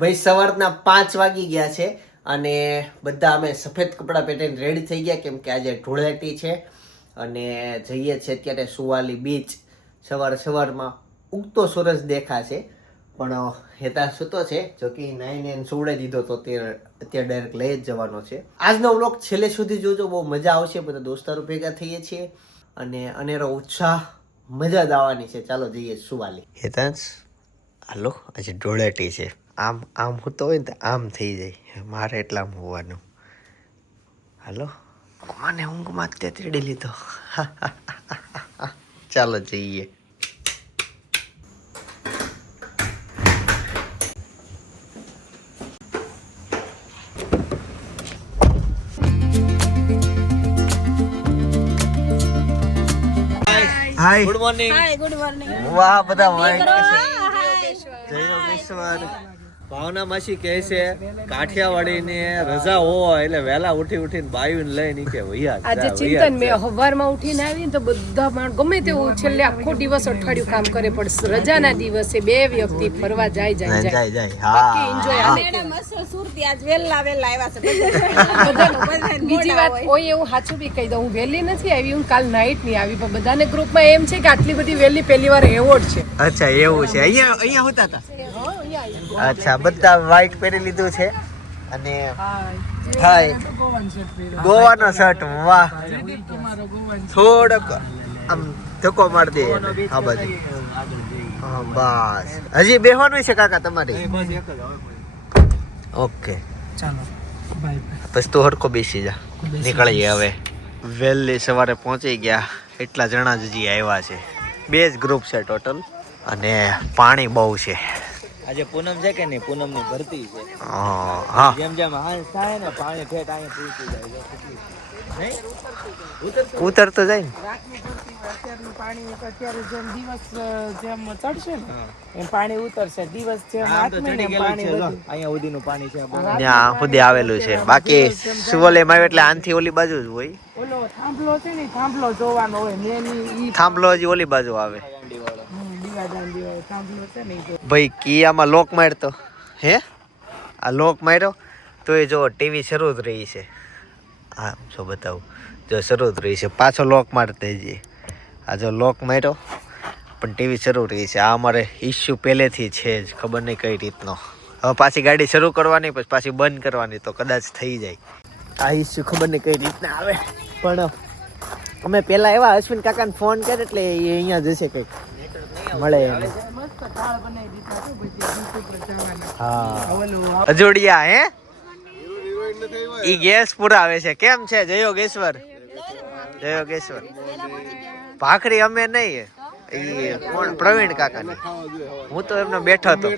ભાઈ, સવારના પાંચ વાગી ગયા છે અને બધા અમે સફેદ કપડાં પહેરીને રેડી થઈ ગયા, કેમ કે આજે ધૂળેટી છે. અને જઈએ છે અત્યારે સુવાલી બીચ સવાર સવારમાં ઉગતો સૂરજ દેખાશે, પણ હેતા સૂતો છે. જો કે નાઈને એને દીધો તો તે અત્યારે ડાયરેક્ટ લઈ જ જવાનો છે. આજનો વ્લોગ છેલ્લે સુધી જોજો, બહુ મજા આવશે. બધા દોસ્તારો ભેગા થઈએ છીએ અને અનેરો ઉત્સાહ, મજા જ આવવાની છે. ચાલો જઈએ સુવાલી. હેતાંશ, હાલો, આજે ધૂળેટી છે. આમ આમ હોતો હોય ને તો આમ થઈ જાય. મારે એટલા આમ હોવાનું. હાલો? મને ઊંઘમાં તે તેડી લીધો. ચાલો જઈએ. Hi good morning hi good morning વાહ બધા હાય જય યોગેશ્વર. ભાવના માસી કહે છે કાઠિયાવાડીને રજા હોય એટલે વહેલા ઉઠી ઉઠીને બાયુને લઈને કે વૈયા આજે ચિંતન મેં હવારમાં ઉઠીને આવી ને તો બધા માણ ગમે તેવું છેલ્લે આખો દિવસ અઠવાડિયું કામ કરે પણ રજાના દિવસે બે વ્યક્તિ ફરવા જાય જાય જાય જાય. જાય હા. એન્જોય મેડમ મસ્ત સુરતી આજ વેલા વેલા આવ્યા છે. બીજી વાત કોઈ એવું સાચું બી કહી દઉં. હું વહેલી નથી આવી હું કાલ નાઇટની આવી પણ બધાને ગ્રુપમાં એમ છે કે આટલી બધી વહેલી પહેલી વાર એવોર્ડ છે. અચ્છા એવું છે. અહીંયા અહીંયા હોતા હતા? અચ્છા બધા વ્હાઈટ પહેરી લીધું છે. અને હાય ગોવાનો શર્ટ વાહ. થોડોક આમ ધક્કો મારી દે આ બાજુ. હા બસ. હજી બેહવાનું છે કાકા તમારે? ઓકે. ચાલો બસ તો હરકો બેસી જા. નીકળીએ હવે. વહેલી સવારે પહોંચી ગયા. એટલા જણા જ હજી આવ્યા છે. બે જ ગ્રુપ છે ટોટલ અને પાણી બહુ છે. આજે પૂનમ છે કે નહીં? પૂનમની ભરતી છે. હા હા. જેમ જેમ હાંસ થાય ને પાણી ફેટ અહીંયા પૂરતું જાય? ઉતરતો જાય ને. અત્યારનું પાણી અત્યારે જેમ દિવસ જેમ ચડશે ને એમ પાણી ઉતરશે. દિવસ જેમ છે જો. અહીંયા સુધીનું પાણી છે ત્યાં સુધી આવેલું છે. બાકી સુવલે આવ્યું એટલે આનથી ઓલી બાજુ જ હોય. ઓલો થાંભલો છે ને થાંભલો જોવાનો હોય ને થાંભલો હજી ઓલી બાજુ આવે. ભાઈ કિયામાં લોક મારતો? હે? આ લોક માર્યો? તો એ જો ટીવી શરૂ જ રહી છે. હા જો બતાવું. જો શરૂ જ રહી છે. પાછો લોક મારતે જઈએ આ જો લોક માર્યો, પણ ટીવી શરૂ રહી છે. આ અમારે ઇસ્યુ પહેલેથી છે જ. ખબર નહીં કઈ રીતનો. હવે પાછી ગાડી શરૂ કરવાની, પછી પાછી બંધ કરવાની, તો કદાચ થઈ જાય. આ ઇસ્યુ ખબર નહીં કઈ રીતના આવે. પણ અમે પહેલાં એવા અશ્વિન કાકાને ફોન કરે એટલે એ અહીંયા જશે કંઈક. મળે હા. અજોડિયા, હે? ઈ ગેસ પુરાવે છે. કેમ છે, જયોગેશ્વર? જયોગેશ્વર. ભાખરી અમે નહીં કોણ? પ્રવીણ કાકા હું તો એમનો બેઠો હતો.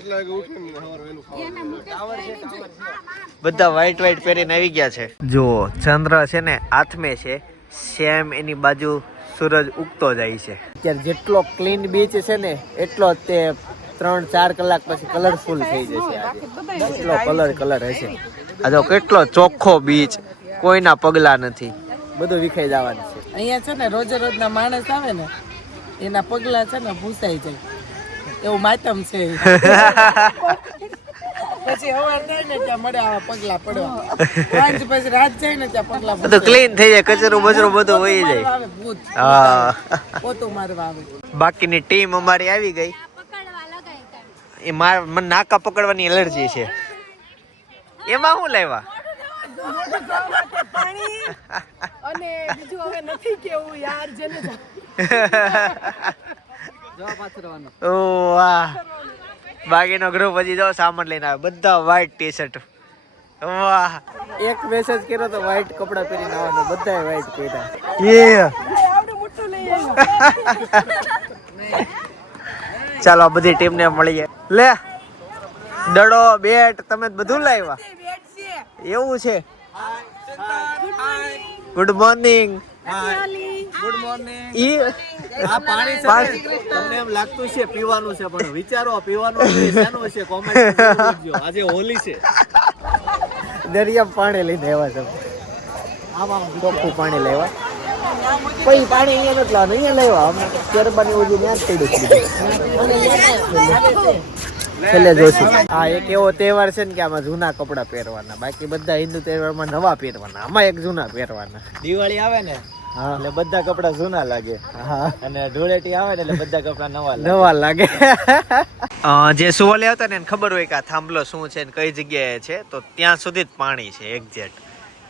બધા વ્હાઈટ વ્હાઈટ પહેરીને આવી ગયા છે. જો ચંદ્ર છે ને આથમે છે. સેમ એની બાજુ સૂરજ ઉગતો જાય છે. અત્યારે જેટલો ક્લીન બીચ છે ને એટલો જ તે ત્રણ ચાર કલાક પછી કલરફુલ થઈ જશે એટલો કલર કલર હશે. આ જો કેટલો ચોખ્ખો બીચ કોઈના પગલા નથી. બધું વિખાઈ જવાનું છે. અહીંયા છે ને રોજે રોજના માણસ આવે ને એના પગલા છે ને ભૂસાઈ જાય. એવું માતમ છે. પછી હવાર થાય ને ત્યાં મળે આવા પગલા પડવા. સાંજ પછી રાત જાય ને ત્યાં પગલા બધું ક્લીન થઈ જાય કચરો બચરો બધું વહી જાય. ભૂત. હા. પોતું મારવા આવે. બાકીની ટીમ અમારી આવી ગઈ. એ માર મને નાકા પકડવાની એલર્જી છે. એમાં શું લેવા અને બીજું હવે નથી કેવું યાર જેને ઓ વાહ. બાકીનો ગ્રુપ હજી જો સામાન લઈને આવે. બધા વ્હાઈટ ટી શર્ટ વાહ. એક મેસેજ કર્યો તો વ્હાઈટ કપડાં પહેરીને આવવાનું. બધા વ્હાઈટ પહેર્યા. ચાલો બધી બધી ટીમને મળીએ. લે દડો બેટ તમે બધું લાવ્યા? એવું છે? ગુડ મોર્નિંગ ગુડ મોર્નિંગ ઈ આ પાણી છે તમને એમ લાગતું છે પીવાનું છે પણ વિચારો પીવાનું શેનું છે કોમેન્ટ આજે હોલી છે. દરિયા પાણી લઈને આવ્યા છે. ચોખ્ખું પાણી લેવા. પછી પાણી અહીંયા નથી લાવવાનું અહીંયા લેવા. અમે ગરબાની ઓલી ત્યાં જ પડ્યું છે. છેલ્લે જોશું. હા એક એવો તહેવાર છે ને કે આમાં જૂના કપડા પહેરવાના. બાકી બધા હિન્દુ તહેવારમાં નવા પહેરવાના. આમાં એક જૂના પહેરવાના. દિવાળી આવે ને એટલે બધા કપડા જૂના લાગે. અને ધૂળેટી આવે ને એટલે બધા કપડા નવા નવા લાગે. જે સુવાલે આવતા ને એને ખબર હોય કે આ થાંભલો શું છે ને કઈ જગ્યાએ છે તો ત્યાં સુધી જ પાણી છે એક્ઝેક્ટ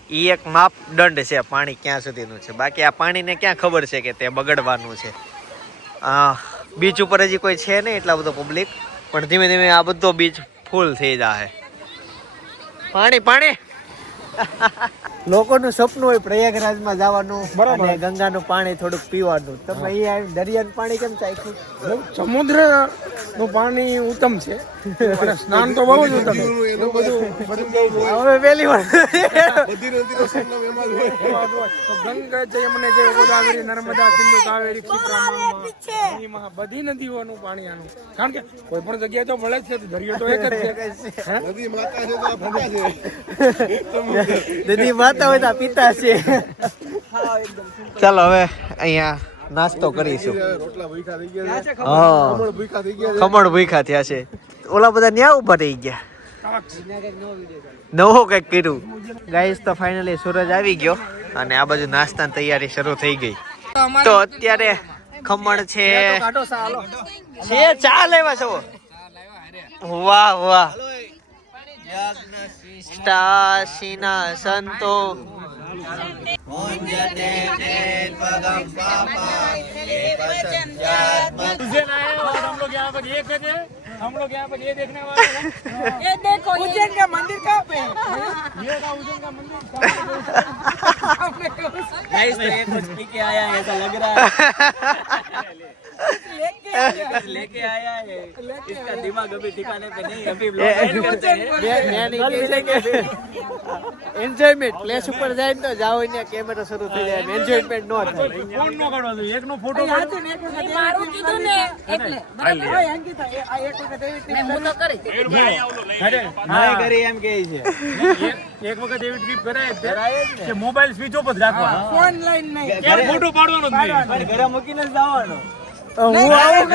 એ એક માપદંડ છે પાણી ક્યાં સુધીનું છે. બાકી આ પાણીને ક્યાં ખબર છે કે તે બગડવાનું છે? આ બીચ ઉપર હજી કોઈ છે નહીં એટલા બધો પબ્લિક પણ ધીમે ધીમે આ બધો બીચ ફૂલ થઈ જાય પાણી પાણી! લોકોનું સપનું હોય પ્રયાગરાજમાં જવાનું અને ગંગાનું પાણી થોડુંક પીવાનું તમે એ દરિયાનું પાણી કેમ ચાખ્યું સમુદ્રનું પાણી ઉત્તમ છે સ્નાન તો બહુ જ ઉત્તમ છે. હવે પેલી વાર ગંગા જયમને જે ગોદાવરી નર્મદા સિંધુ કાવેરી ક્ષિપ્રા બધી નદીઓનું પાણી આનું કારણ કે કોઈ પણ જગ્યાએ તો મળે જ છે તો દરિયો તો એક જ છે નદી માતા હોય તો પીતા છે ચાલો, હવે અહીંયા નાસ્તો કરીશું. ખમણ ભૂખા થયા છે. ઓલા બધા ન્યા ઊભા રહી ગયા. નવો કંઈક કર્યું. ગાઈસ તો ફાઇનલી સૂરજ આવી ગયો અને આ બાજુ નાસ્તાની તૈયારી શરૂ થઈ ગઈ. તો અત્યારે ખમણ છે. છે, ચા લેવા છો? વાહ વાહ. अष्टाशीना संतो हम लोग यहाँ पर ये देखने वाले हैं। ये देखो उज्जैन का मंदिर कहाँ पे ये का उज्जैन का मंदिर कहाँ गाइस ये कुछ पी के आया ऐसा लग रहा है लेके आया है इसका दिमाग अभी ठिकाने पे नहीं अभी ब्लॉग करते हैं એન્જોયમેન્ટ પ્લેસ ઉપર જાય ને તો જાઓ ને કેમેરો શરૂ થઈ જાય એન્જોયમેન્ટ નો થાય મારું કીધું ને એટલે બરાબર હોય અંકિતા એ- આ એક વખત એવી ટ્રીપ હું તો કરી નહીં કરી એમ કે છે એક વખત એવી ટ્રીપ કરાય કરાય જ ને. કે મોબાઈલ સ્વિચ ઓફ જ રાખવા ફોન લાઈન નહીં ક્યારે ફોટો પાડવાનો જ નહીં પણ ઘરે મૂકીને જ જવાનું હું આવું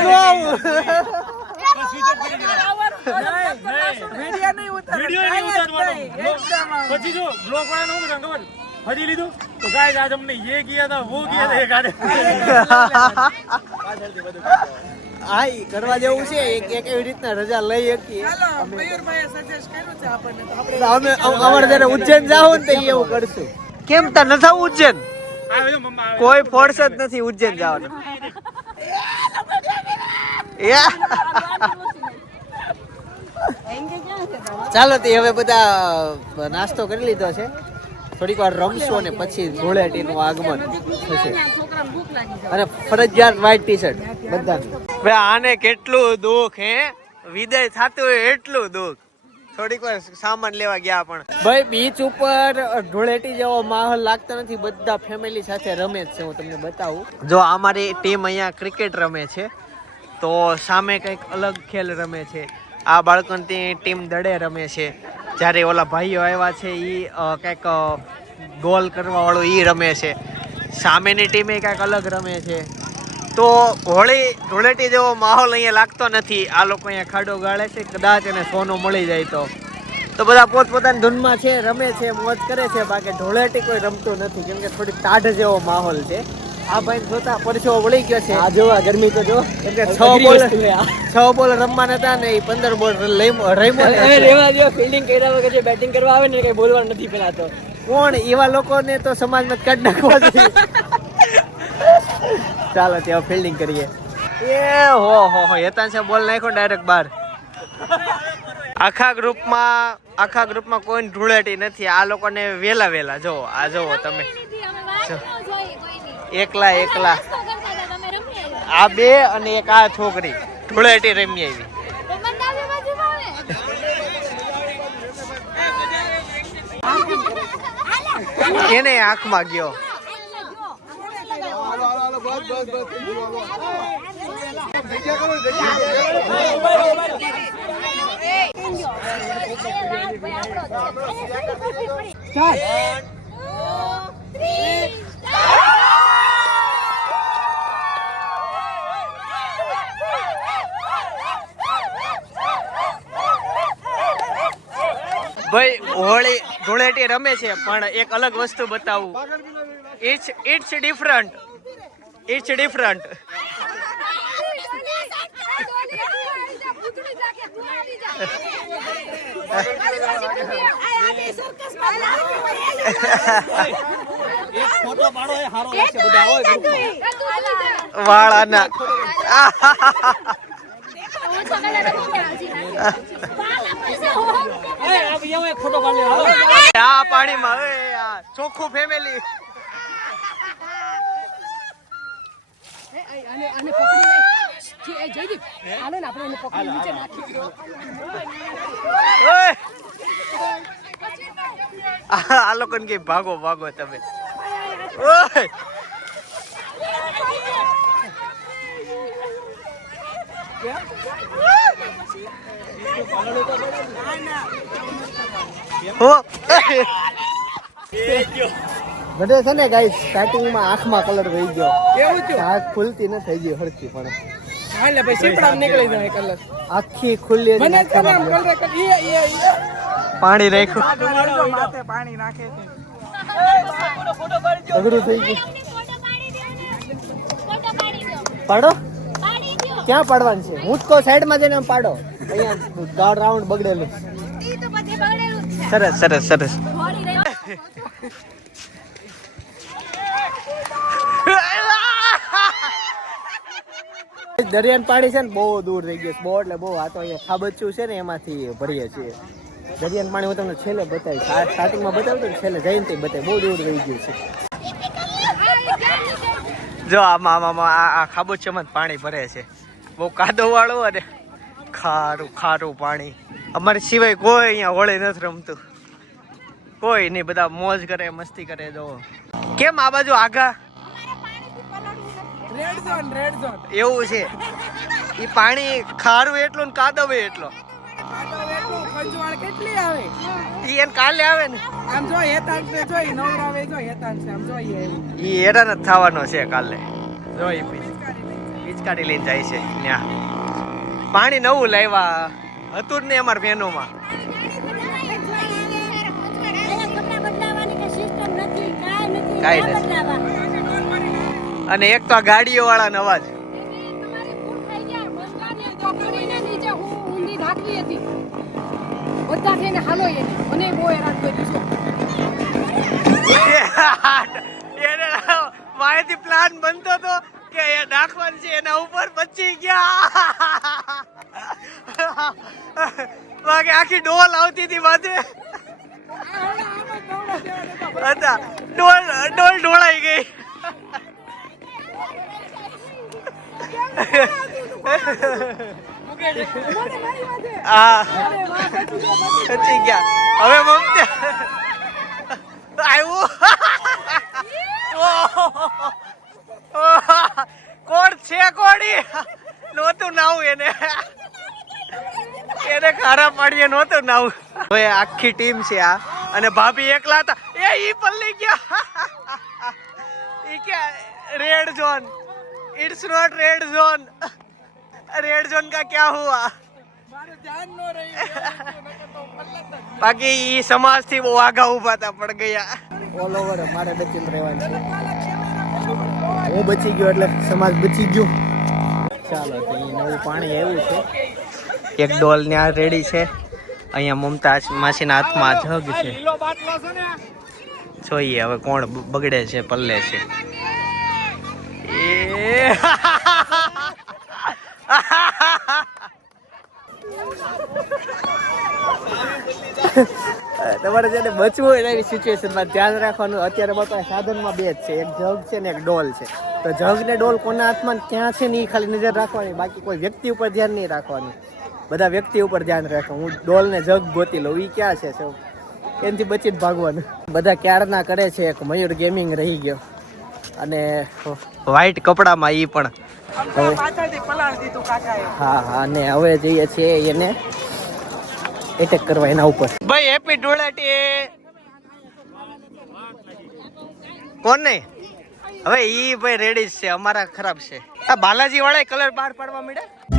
એ કરવા જેવું છે એક એક એવી રીતના રજા લઈ શકીએ. અમારે ઉજ્જૈન જાવ ને તો એવું કરશું. કેમ તા ન ઉજ્જૈન? કોઈ ફોર્સ જ નથી ઉજ્જૈન જવાનું. ચાલો તે હવે બધા નાસ્તો કરી લીધો છે. થોડીક વાર રમશું અને પછી ધૂળેટીનું આગમન થશે. અને ફરજિયાત વ્હાઈટ ટી શર્ટ બધાને આને કેટલું દુઃખ હે? વિદાય થતું હોય એટલું દુઃખ. થોડીક વાર સામાન લેવા ગયા પણ. ભાઈ બીચ ઉપર ધૂળેટી જેવો માહોલ લાગતો નથી. બધા ફેમિલી સાથે રમે છે હું તમને બતાવું. જો અમારી ટીમ અહીંયા ક્રિકેટ રમે છે. તો સામે કંઈક અલગ ખેલ રમે છે. આ બાળકોની ટીમ દડે રમે છે. જ્યારે ઓલા ભાઈઓ આવ્યા છે એ કંઈક ગોલ કરવાવાળો એ રમે છે. સામેની ટીમે કંઈક અલગ રમે છે. તો હોળી ધૂળેટી જેવો માહોલ અહીંયા લાગતો નથી. આ લોકો અહીંયા ખાડો ગાળે છે, કદાચ એને સોનું મળી જાય તો. તો બધા પોતપોતાની ધૂનમાં છે, રમે છે, મોજ કરે છે. બાકી ધૂળેટી કોઈ રમતું નથી, કેમ કે થોડી તાઢ જેવો માહોલ છે. આ ભાઈ જોતા પરસેવો વળી ગયો છે. આ જોવા ગરમી તો જો. એટલે છ બોલ છ બોલ રમવાના હતા ને એ પંદર બોલ રમ્યો ફિલ્ડિંગ કર્યા વગર જે બેટિંગ કરવા આવે ને કઈ બોલવાનું નથી પેલા તો. કોણ? એવા લોકોને તો સમાજમાં કાઢ નાખવા જોઈએ. ચાલો ત્યાં ફિલ્ડિંગ કરીએ. એ હો હો હો હેતાન છે બોલ નાખ્યો ડાયરેક્ટ બહાર. આખા ગ્રુપમાં આખા ગ્રુપમાં કોઈ ધૂળેટી નથી. આ લોકોને વેલા વેલા જો આ જોવો તમે. એકલા એકલા. આ બે અને એક આ છોકરી. ધૂળેટી રમી આવી. એને આંખમાં ગયો. One, two, three. ભાઈ હોળી ધૂળેટી રમે છે પણ એક અલગ વસ્તુ બતાવું. It's it's different it's different. વાળાના. આ એક ફોટો પાડી લેવા. આ પાણીમાં હવે યાર ચોખ્ખું ફેમિલી આને આને પકડી એ જયદીપ, હાલો આપણે એને પકડી નીચે નાખી આ લોકોને કે ભાગો ભાગો તમે ઓય બધે છે ને ગાઈસ સ્ટાર્ટિંગમાં આંખમાં કલર વહી ગયો. કેવું થયું આંખ ખુલતી ન થઈ ગઈ હરખી પણ. હાલે ભાઈ સીપડા નીકળી જાય કલર આખી ખુલ્લી મને ને તમે આમ આંખમાં કલર કરી પાણી રાખ્યું. માથે પાણી નાખે છે. અઘરું થઈ ગયું. પાડો? ક્યાં પાડવાનું છે? હું જ કહું સાઈડમાં જઈને પાડો. અહીંયા રાઉન્ડ બગડેલું. સરસ સરસ સરસ. દરિયાનું પાણી છે ને બહુ દૂર થઈ ગયું છે. બહુ એટલે બહુ આ તો અહીંયા ખાબચ્યું છે ને એમાંથી ભરીએ છીએ. દરિયાનું પાણી હું તમને છેલ્લે બતાવીશ. સ્ટાર્ટિંગમાં બતાવ્યું ને છેલ્લે જઈને તે બતાવી બહુ દૂર રહી ગયું છે. જો આમાં આમાં આ આ ખાબોચિયામાં જ પાણી ભરે છે. બહુ કાદો વાળો અને ખારું ખારું પાણી. અમારે સિવાય કોઈ અહીંયા હોળી નથી રમતું. કોઈ નહીં બધા મોજ કરે મસ્તી કરે જો કેમ આ બાજુ ઝોન એવું છે. એ પાણી ખારું એટલું ને કાદવે એટલો. કાલે આવે ને. આમ જો હેતાંશ ને જોઈ નવરાવે જો હેતાંશ ને આમ જોઈએ ઈ હેરાન જ થવાનો છે કાલે. જો ઈ પિચકારી લઈને જાય છે ત્યાં પાણી નવું લાવ્યા હતું જ નહીં અમારા બહેનોમાં કાંઈ નથી. અને એક તો આ ગાડીઓ વાળા અવાજ. બધા થઈને હાલો એને મને બહુ હેરાન કર્યું છે માહિતી પ્લાન બનતો તો કે એ નાખવાનું છે, એના ઉપર બચી ગયા. બાકી આખી ડોલ આવતી હતી માથે. હતા ડોલ ડોલ ઢોળાઈ ગઈ. હા. બચી ગયા. હવે મમતા આવ્યું કોણ ભાઈ નહોતું નાવું એને. એને ખારા પાડીએ નહોતું નાવું. હવે આખી ટીમ છે આ. અને ભાભી એકલા હતા. એ ઈ પલ્લી ગયા. ઈ ક્યાં red zone it's not red zone red zone કા ક્યા હુઆ બાકી ઈ સમાજથી બહુ આગા ઊભા હતા પડ ગયા. ઓલ ઓવર મારે બચી રહેવાનું છે. હું બચી ગયો એટલે સમાજ બચી ગયો. ચાલો તો અહીં નવું પાણી આવ્યું છે. એક ડોલ ને આ રેડી છે. અહીંયા મમતાજ માસીના હાથમાં જગ છે. જોઈએ હવે કોણ બગડે છે પલ્લે છે. એ! તમારે જેને બચવું હોય એવી સિચ્યુએશનમાં ધ્યાન રાખવાનું. અત્યારે બધા સાધનમાં બે જ છે. એક જગ છે ને એક ડોલ છે. તો જગ ને ડોલ કોના હાથમાં ક્યાં છે ને એ ખાલી નજર રાખવાની. બાકી કોઈ વ્યક્તિ ઉપર ધ્યાન નહીં રાખવાનું. બધા વ્યક્તિ ઉપર ધ્યાન રાખો. હું ડોલ ને જગ ગોતી લઉં. એ ક્યાં છે સૌ એનાથી બચીને ભાગવાનું. બધા ક્યારના કરે છે? એક મયુર ગેમિંગ રહી ગયો. અને વ્હાઈટ કપડામાં એ પણ. હા હા અને હવે જઈએ છીએ એને એટેક કરવા એના ઉપર. ભાઈ હેપી ધૂળેટી. કોણ નહીં હવે ઈ ભાઈ રેડી છે, અમારા ખરાબ છે. આ બાલાજી વાળા કલર બહાર પાડવા મળ્યા